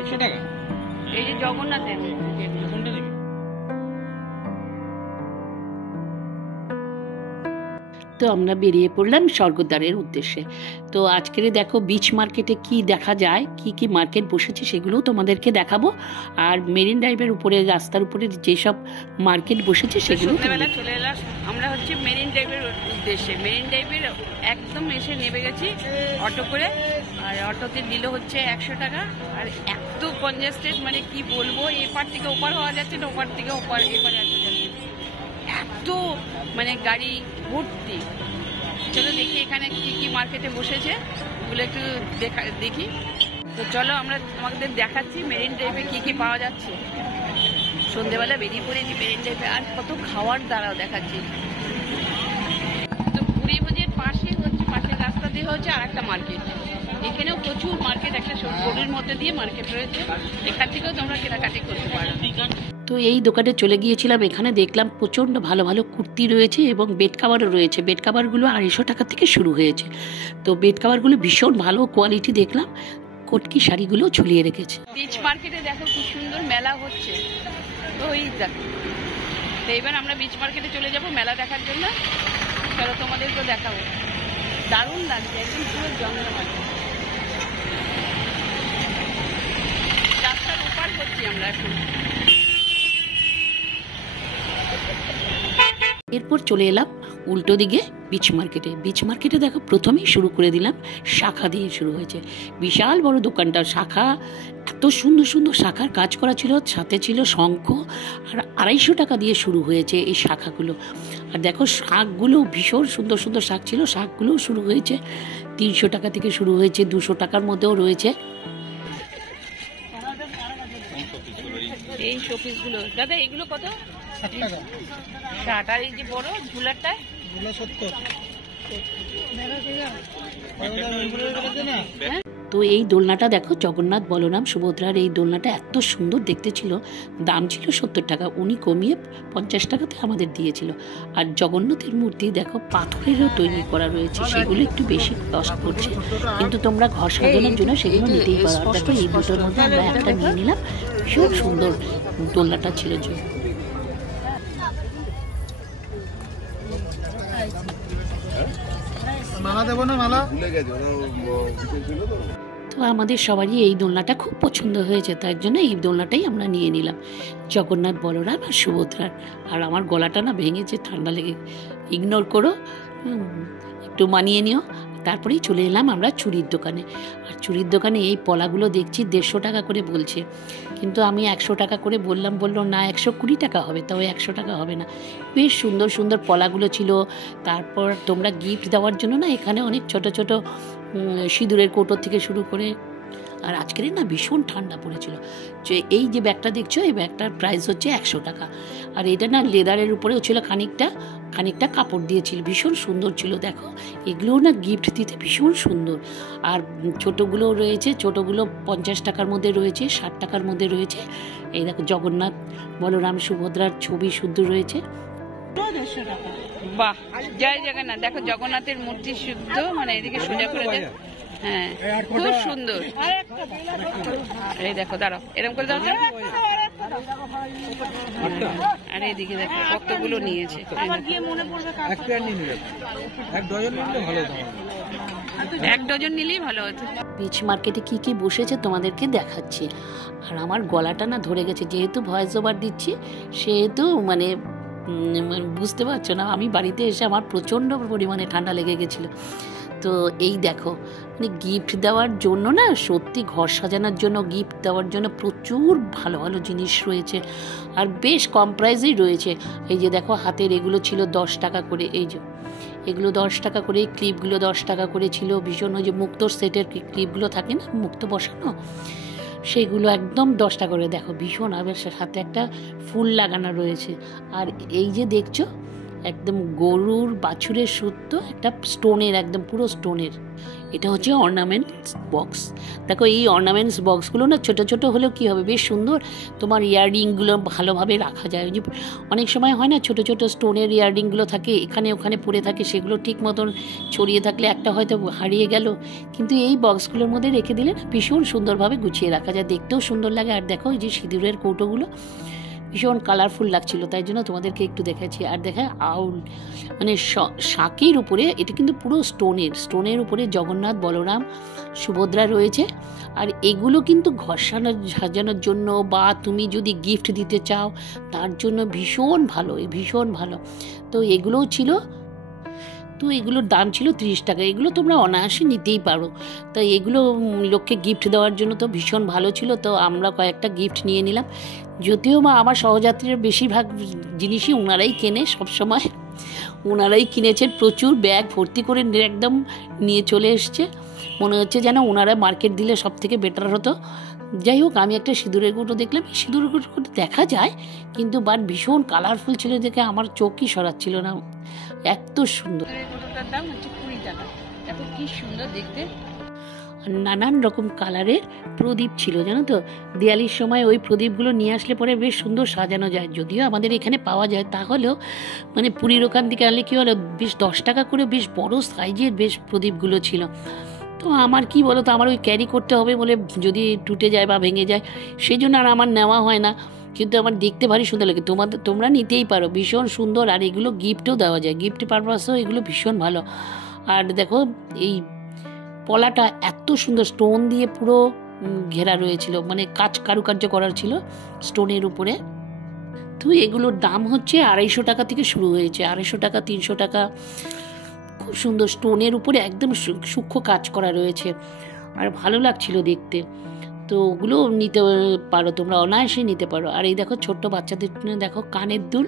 100 টাকা। এই যে জগন্নাথের কোনটা দেখি? তো আমরা বেরিয়ে পড়লাম স্বর্গদ্বারের উদ্দেশ্যে। তো আজকের দেখো বিচ মার্কেটে কি দেখা যায়, কি কি মার্কেট বসেছে সেগুলোও তোমাদেরকে দেখাবো। আর মেরিন ড্রাইভের উপরে, রাস্তার উপরে যেসব মার্কেট বসেছে সেগুলো সন্ধ্যাবেলা চলে এলাম আমরা হচ্ছে মেরিন ড্রাইভের উদ্দেশ্যে। মেরিন ড্রাইভের একদম এসে নেমে গেছি অটো করে। আর অটোতে নিল হচ্ছে 100 টাকা। আর এত কনজেস্টেড, মানে কি বলবো, এপার থেকে ওপার হওয়া যাচ্ছে না, ওপার থেকে ওপার এপার আসা যাচ্ছে, এত মানে গাড়ি ভর্তি। চলো দেখি এখানে কি কি মার্কেটে বসেছে ওগুলো একটু দেখি। তো চলো আমরা তোমাদের দেখাচ্ছি মেরিন ড্রাইভে কি কি পাওয়া যাচ্ছে। সন্ধ্যেবেলা বেরিয়ে পড়েছি মেরিন ড্রাইভে। আর কত খাওয়ার দ্বারাও দেখাচ্ছি। তো পুরী বাজারের পাশে হচ্ছে, পাশের রাস্তা দিয়ে হচ্ছে আর একটা মার্কেট। এখানেও প্রচুর মার্কেট, একটা গলির মধ্যে দিয়ে মার্কেট রয়েছে। এখান থেকেও তোমরা কেনাকাটি করতে পারো। তো এই দোকানে চলে গিয়েছিলাম। এখানে দেখলাম প্রচণ্ড ভালো ভালো কুর্তি রয়েছে এবং বেড কাভারও রয়েছে। বেড কাভারগুলো 250 টাকা থেকে শুরু হয়েছে। তো বেড কাভারগুলো ভীষণ ভালো কোয়ালিটি দেখলাম। কটকি শাড়িগুলো ঝুলিয়ে রেখেছে। বিচ মার্কেটে দেখো কি সুন্দর মেলা হচ্ছে। তো ওই দেখো, তো এবার আমরা বিচ মার্কেটে চলে যাব মেলা দেখার জন্য। চলো তোমাদেরকেও দেখাবো। দারুণ লাগছে, একদম পুরো জঙ্গল মার্কেট। রাস্তার ওপার করছি আমরা এখন। এরপর চলে এলাম উল্টো দিকে বিচ মার্কেটে। বিচ মার্কেটে দেখো প্রথমেই শুরু করে দিলাম শাখা দিয়ে শুরু হয়েছে। বিশাল বড় দোকানটা, শাখা, এত সুন্দর সুন্দর শাখার কাজ করা ছিল, সাথে ছিল শঙ্খ। আর 250 টাকা দিয়ে শুরু হয়েছে এই শাখাগুলো। আর দেখো শাকগুলো ভীষণ সুন্দর সুন্দর শাক ছিল, শাকগুলোও শুরু হয়েছে 300 টাকা থেকে শুরু হয়েছে, 200 টাকার মধ্যেও রয়েছে। এই শোপিসগুলো দাদা, এগুলো কত? 60 টাকা। 60। আর এই যে বড় ঝুলারটা? এগুলো 70। তো এই দোলনাটা দেখো, জগন্নাথ বলরাম সুভদ্রার এই দোলনাটা এত সুন্দর দেখতে ছিল। দাম ছিল 70 টাকা, উনি কমিয়ে 50 টাকাতে আমাদের দিয়েছিল। আর জগন্নাথের মূর্তি দেখো পাথরেরও তৈরি করা রয়েছে, সেগুলো একটু বেশি কষ্ট করছে, কিন্তু তোমরা ঘর সাজানোর জন্য সেগুলো নিতেই পারো। আর দেখো এই দুটোর মধ্যে আমরা একটা নিয়ে নিলাম। ভীষণ সুন্দর দোলনাটা ছিল। মালা দেবো না, মালা তো আমাদের সবারই এই দোলনাটা খুব পছন্দ হয়েছে, তার জন্য এই দোলনাটাই আমরা নিয়ে নিলাম, জগন্নাথ বলরাম আর সুভদ্রার। আর আমার গলাটা না ভেঙেছে, ঠান্ডা লেগে, ইগনোর করো, একটু মানিয়ে নিও। তারপরেই চলে এলাম আমরা চুড়ির দোকানে। আর চুড়ির দোকানে এই পলাগুলো দেখছি 150 টাকা করে বলছে, কিন্তু আমি 100 টাকা করে বললাম, বললো না 120 টাকা হবে, তাও 100 টাকা হবে না। বেশ সুন্দর সুন্দর পলাগুলো ছিল। তারপর তোমরা গিফট দেওয়ার জন্য না এখানে অনেক ছোট ছোট সিঁদুরের কৌটোর থেকে শুরু করে। আর আজকের না ভীষণ ঠান্ডা পড়েছিল। যে এই যে ব্যাগটা দেখছো, এই ব্যাগটার প্রাইস হচ্ছে 100 টাকা। আর এটা না লেদারের উপরেও ছিল, খানিকটা কাপড় দিয়েছিল, ভীষণ সুন্দর ছিল। দেখো এগুলোও না গিফট দিতে ভীষণ সুন্দর। আর ছোটোগুলো রয়েছে, ছোটোগুলো 50 টাকার মধ্যে রয়েছে, 60 টাকার মধ্যে রয়েছে। এই দেখো জগন্নাথ বলরাম সুভদ্রার ছবি শুদ্ধ রয়েছে। বাহ, জয় জগন্নাথ। দেখো জগন্নাথের মূর্তি শুদ্ধ, মানে এদিকে সোজা করে দেয়। হ্যাঁ, খুব সুন্দর। এই দেখো, দাঁড়াও, এরকম করে দাও। আর এইদিকে দেখো কতগুলো নিয়েছে। 1 ডজন নিলেই ভালো হতো। বিচ মার্কেটে কি কি বসেছে তোমাদেরকে দেখাচ্ছি। আর আমার গলাটা না ধরে গেছে, যেহেতু ভয়েস ওভার দিচ্ছি, সেহেতু মানে বুঝতে পারছো না। আমি বাড়িতে এসে আমার প্রচণ্ড পরিমাণে ঠান্ডা লেগে গেছিলো। তো এই দেখো, মানে গিফট দেওয়ার জন্য না, সত্যি ঘর সাজানোর জন্য গিফট দেওয়ার জন্য প্রচুর ভালো ভালো জিনিস রয়েছে। আর বেশ কম প্রাইসেই রয়েছে। এই যে দেখো হাতের এগুলো ছিল 10 টাকা করে, এই যে এগুলো 10 টাকা করে, ক্লিপগুলো 10 টাকা করে ছিল। ভীষণ ওই যে মুক্তোর সেটের ক্লিপগুলো থাকে না, মুক্তো বসানো, সেগুলো একদম 10 টাকা করে। দেখো ভীষণ, আবার সাথে একটা ফুল লাগানো রয়েছে। আর এই যে দেখছো একদম গরুর বাছুরের সুতো, একটা স্টোনের, একদম পুরো স্টোনের। এটা হচ্ছে অর্নামেন্টস বক্স। দেখো এই অর্নামেন্টস বক্সগুলো না ছোটো ছোটো হলেও কী হবে, বেশ সুন্দর তোমার ইয়াররিংগুলো ভালোভাবে রাখা যায়। ওই যে অনেক সময় হয় না ছোটো ছোটো স্টোনের ইয়াররিংগুলো থাকে, এখানে ওখানে পড়ে থাকে, সেগুলো ঠিক মতন ছড়িয়ে থাকলে একটা হয়তো হারিয়ে গেল, কিন্তু এই বক্সগুলোর মধ্যে রেখে দিলে না ভীষণ সুন্দরভাবে গুছিয়ে রাখা যায়, দেখতেও সুন্দর লাগে। আর দেখো এই যে সিঁদুরের কৌটোগুলো ভীষণ কালারফুল লাগছিল, তাই জন্য তোমাদেরকে একটু দেখাচ্ছি। আর দেখায় আউল, মানে শাঁকের উপরে, এটা কিন্তু পুরো স্টোনের উপরে জগন্নাথ, বলরাম, সুভদ্রা রয়েছে। আর এগুলো কিন্তু ঘর সাজানোর জন্য বা তুমি যদি গিফট দিতে চাও তার জন্য ভীষণ ভালো, ভীষণ ভালো। তো এগুলোও ছিল, তো এগুলোর দাম ছিল 30 টাকা। এগুলো তোমরা অনায়াসে নিতেই পারো। তো এগুলো লোককে গিফট দেওয়ার জন্য তো ভীষণ ভালো ছিল, তো আমরা কয়েকটা গিফট নিয়ে নিলাম। যদিও বা আমার সহযাত্রীর বেশিরভাগ জিনিসই ওনারাই কেনে, সবসময় ওনারাই কিনেছেন, প্রচুর ব্যাগ ভর্তি করে একদম নিয়ে চলে এসছে। মনে হচ্ছে যেন ওনারা মার্কেট দিলে সব থেকে বেটার হতো। যাই হোক, আমি একটা সিঁদুরের কৌটো দেখলাম, এই সিঁদুরের কৌটো দেখা যায় কিন্তু বাট ভীষণ কালারফুল ছিল দেখে আমার চোখই সরাচ্ছিল না, এত সুন্দর। কৌটোটার দাম হচ্ছে 20 টাকা। দেখো কি সুন্দর দেখতে। আর নানান রকম কালারের প্রদীপ ছিল, জানো তো। দিওয়ালির সময় ওই প্রদীপগুলো নিয়ে আসলে পরে বেশ সুন্দর সাজানো যায়। যদিও আমাদের এখানে পাওয়া যায়, তাহলেও মানে পুরীর ওখান থেকে আনলে কী হলো, বেশ 10 টাকা করে বেশ বড় সাইজের বেশ প্রদীপগুলো ছিল। তো আমার কি বলো তো, আমার ওই ক্যারি করতে হবে বলে, যদি টুটে যায় বা ভেঙে যায় সেই জন্য আর আমার নেওয়া হয় না। কিন্তু আমার দেখতে ভারী সুন্দর লাগে, তোমরা নিতেই পারো, ভীষণ সুন্দর। আর এগুলো গিফটও দেওয়া যায়, গিফট পারপাসেও এগুলো ভীষণ ভালো। আর দেখো এই পলাটা এত সুন্দর, স্টোন দিয়ে পুরো ঘেরা রয়েছিল, মানে কারুকার্য করার ছিল স্টোনের উপরে। তো এগুলোর দাম হচ্ছে 250 টাকা থেকে শুরু হয়েছে, 250 টাকা, 300 টাকা। খুব সুন্দর স্টোনের উপরে একদম সূক্ষ্ম কাজ করা রয়েছে, আর ভালো লাগছিল দেখতে। তো ওগুলো নিতে পারো তোমরা, অনায়াসে নিতে পারো। আর এই দেখো ছোট্ট বাচ্চাদের দেখো কানের দুল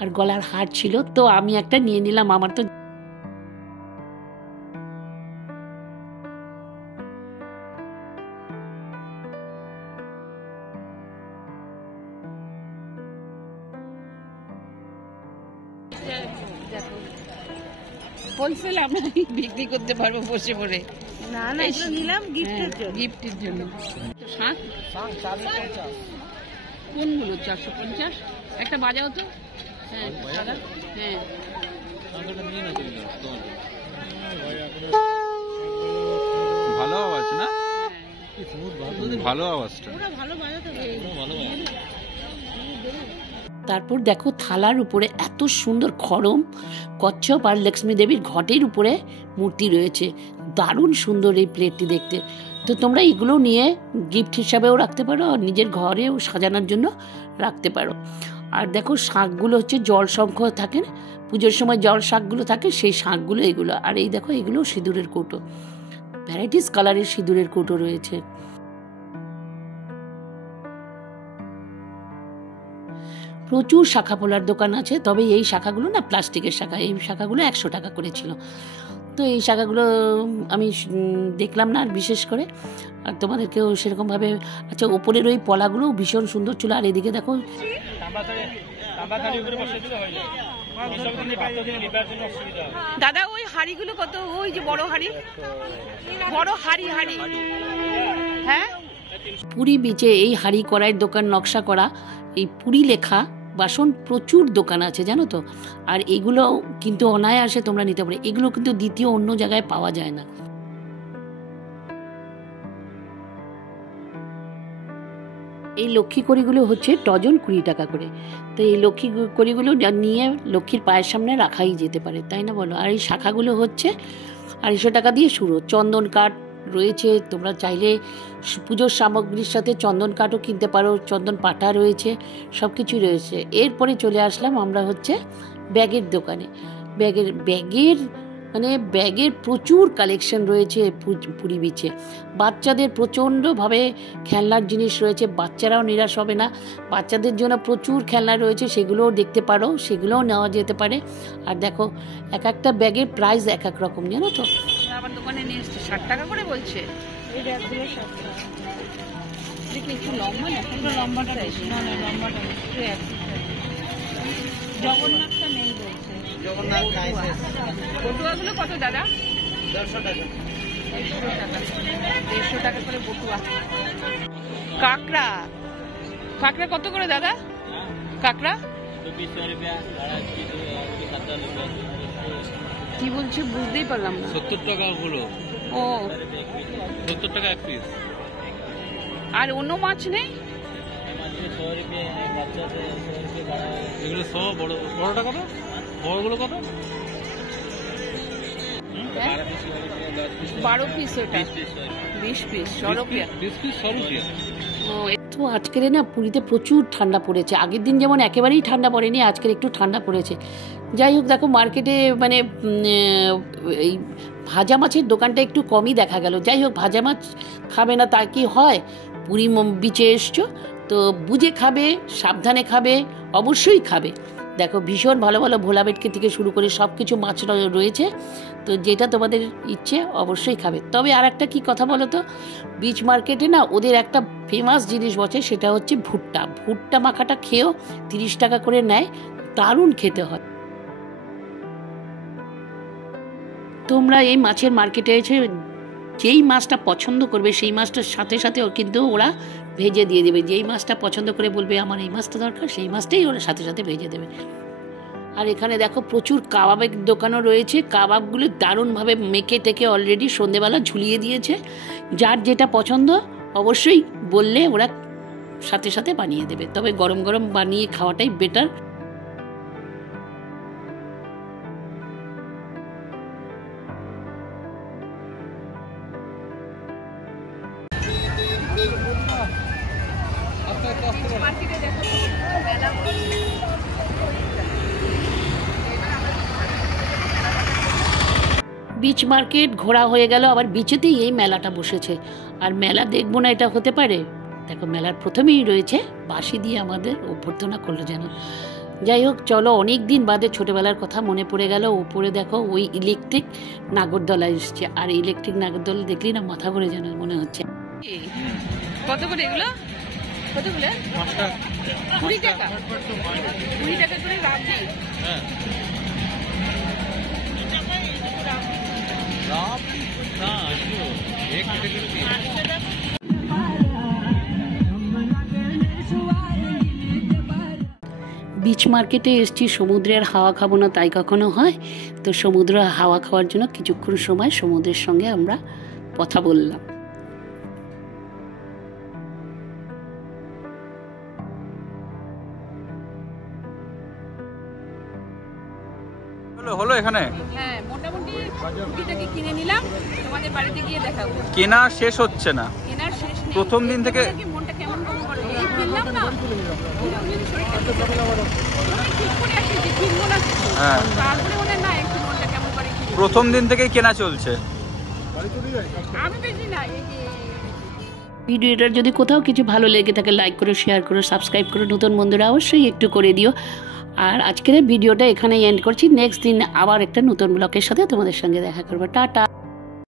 আর গলার হার ছিল, তো আমি একটা নিয়ে নিলাম। আমার তো হোলসেল আমরা বিক্রি করতে পারবো বসে পড়ে। না না, এগুলো নিলাম গিফটের জন্য। গিফটের জন্য। শাঁখ কোনগুলো? 450 একটা বাজাও তো। হ্যাঁ সাদা, হ্যাঁ ভালো আওয়াজ না, ভালো আওয়াজটা। তারপর দেখো থালার উপরে এত সুন্দর খড়ম, কচ্ছপ আর লক্ষ্মী দেবীর ঘটের উপরে মূর্তি রয়েছে, দারুণ সুন্দর এই প্লেটটি দেখতে। তো তোমরা এগুলো নিয়ে গিফট হিসাবেও রাখতে পারো, আর নিজের ঘরেও সাজানোর জন্য রাখতে পারো। আর দেখো শাঁখগুলো হচ্ছে জল শঙ্খ থাকে, পুজোর সময় জল শাঁখগুলো থাকে, সেই শাঁখগুলো এগুলো। আর এই দেখো এগুলো সিঁদুরের কৌটো, ভ্যারাইটিস কালারের সিঁদুরের কৌটো রয়েছে। প্রচুর শাখা পোলার দোকান আছে, তবে এই শাখাগুলো না প্লাস্টিকের শাখা, এই শাখাগুলো 100 টাকা করে ছিল। তো এই শাখাগুলো আমি দেখলাম না আর বিশেষ করে, আর তোমাদেরকেও সেরকমভাবে। আচ্ছা, ওপরের ওই পলাগুলো ভীষণ সুন্দর ছিল। আর এদিকে দেখো দাদা ওই হাড়িগুলো কত? ওই যে বড় হাড়ি, বড় হাড়ি হাড়ি, হ্যাঁ পুরী বিচে এই হাড়ি কড়াইয়ের দোকান, নকশা করা এই পুরী লেখা বাসন প্রচুর দোকান আছে, জানো তো। আর এগুলো কিন্তু অনায়াসে তোমরা নিতে পারো, এগুলো কিন্তু দ্বিতীয় অন্য জায়গায় পাওয়া যায় না। এই লক্ষ্মী কড়িগুলো হচ্ছে ডজন 20 টাকা করে। তো এই লক্ষ্মী কড়িগুলো নিয়ে লক্ষ্মীর পায়ের সামনে রাখাই যেতে পারে, তাই না বলো। আর এই শাখাগুলো হচ্ছে 250 টাকা দিয়ে শুরু। চন্দন কাঠ রয়েছে, তোমরা চাইলে পুজোর সামগ্রীর সাথে চন্দন কাঠও কিনতে পারো, চন্দন পাটা রয়েছে, সব কিছুই রয়েছে। এরপরে চলে আসলাম আমরা হচ্ছে ব্যাগের দোকানে। ব্যাগের প্রচুর কালেকশন রয়েছে পুরী বিচে। বাচ্চাদের প্রচণ্ডভাবে খেলনার জিনিস রয়েছে, বাচ্চারাও নিরাশ হবে না। বাচ্চাদের জন্য প্রচুর খেলনা রয়েছে, সেগুলোও দেখতে পারো, সেগুলোও নেওয়া যেতে পারে। আর দেখো এক একটা ব্যাগের প্রাইস এক এক রকম, জানো তো। আমার দোকানে নিয়ে এসছে 60 টাকা করে বলছে। এই ব্যাগগুলো 60 টাকা। দেখি একটু লম্বা না, লম্বাটা বেশি। না না, লম্বাটা বেশি। জগন্নাথটা নেই বলছে। জগন্নাথ নাইসেস বটুয়াগুলো কত দাদা? 150 টাকা। 150 টাকা করে বটুয়া। কাঁকড়া, কাঁকড়া কত করে দাদা? কাঁকড়া কি বলছে বুঝতেই পারলাম না। 70 টাকা হলো। ও 70 টাকা এক পিস। আর অন্য মাছ নেই? এগুলো সব বড় বড়টা কত? বড়গুলো কত? 12 পিস ওটা, 20 পিস 100 রুপিয়া। 20 পিস 100 রুপিয়া। তো আজকের না পুরীতে প্রচুর ঠান্ডা পড়েছে। আগের দিন যেমন একেবারেই ঠান্ডা পড়েনি, আজকের একটু ঠান্ডা পড়েছে। যাই হোক, দেখো মার্কেটে মানে এই ভাজা মাছের দোকানটা একটু কমই দেখা গেল। যাই হোক, ভাজা মাছ খাবে না তা কি হয়? পুরী বিচে এসছো তো বুঝে খাবে, সাবধানে খাবে, অবশ্যই খাবে। দেখো ভীষণ ভালো ভালো ভোলা ভেটকি থেকে শুরু করে সব কিছু মাছ রয়েছে, তো যেটা তোমাদের ইচ্ছে অবশ্যই খাবে। তবে আর একটা কী কথা বলো তো, বিচ মার্কেটে না ওদের একটা ফেমাস জিনিস বসে, সেটা হচ্ছে ভুট্টা। ভুট্টা মাখাটা খেয়েও 30 টাকা করে নেয়, দারুণ খেতে হয়। তোমরা এই মাছের মার্কেটে এসে যেই মাছটা পছন্দ করবে সেই মাছটার সাথে সাথে কিন্তু ওরা ভেজে দিয়ে দেবে। যেই মাছটা পছন্দ করে বলবে আমার এই মাছটা দরকার, সেই মাছটাই ওরা সাথে সাথে ভেজে দেবে। আর এখানে দেখো প্রচুর কাবাবের দোকানও রয়েছে। কাবাবগুলো দারুণভাবে মেখে টেকে অলরেডি সন্ধেবেলা ঝুলিয়ে দিয়েছে। যার যেটা পছন্দ অবশ্যই বললে ওরা সাথে সাথে বানিয়ে দেবে। তবে গরম গরম বানিয়ে খাওয়াটাই বেটার। বিচ মার্কেট ঘোরা হয়ে গেল, আবার বিচেতেই এই মেলাটা বসেছে। আর মেলা দেখবো না এটা হতে পারে? দেখো মেলার প্রথমেই রয়েছে বাঁশি দিয়ে আমাদের অভ্যর্থনা করলো যেন। যাই হোক, চলো, অনেক দিন বাদে ছোটোবেলার কথা মনে পড়ে গেল। ওপরে দেখো ওই ইলেকট্রিক নাগরদোলা এসছে, আর ইলেকট্রিক নাগরদোলা দেখলেই না মাথা ঘুরে যেন মনে হচ্ছে। কত করে এগুলো? কত করে? 20 টাকা। 20 টাকা করে রাখি। বিচ মার্কেটে এসছি, সমুদ্রের হাওয়া খাবো না তাই কখনো হয়? তো সমুদ্র হাওয়া খাওয়ার জন্য কিছুক্ষণ সময় সমুদ্রের সঙ্গে আমরা কথা বললাম। হলো এখানে হ্যাঁ, মোটামুটি রুটিটাকে কিনে নিলাম, তোমাদের বাড়িতে গিয়ে দেখাবো। কেনা শেষ হচ্ছে না। কেনার শেষ নেই। প্রথম দিন থেকে মনটা কেমন কেমন করে, এই কিনলাম না, ঠিক করে আসি যে কিনবো না, হ্যাঁ, তারপরে ওদের না একটু মনটা কেমন করে কিনবো। প্রথম দিন থেকেই কেনা চলছে। আমি বেশি না, ভিডিওটার যদি কোথাও কিছু ভালো লেগে থাকে লাইক করো, শেয়ার করো, সাবস্ক্রাইব করো। নতুন বন্ধুরা অবশ্যই একটু করে দিও। আর আজকের ভিডিওটা এখানেই এন্ড করছি। নেক্সট দিন আবার একটা নতুন ব্লগের সাথে তোমাদের সঙ্গে দেখা করবো। টাটা।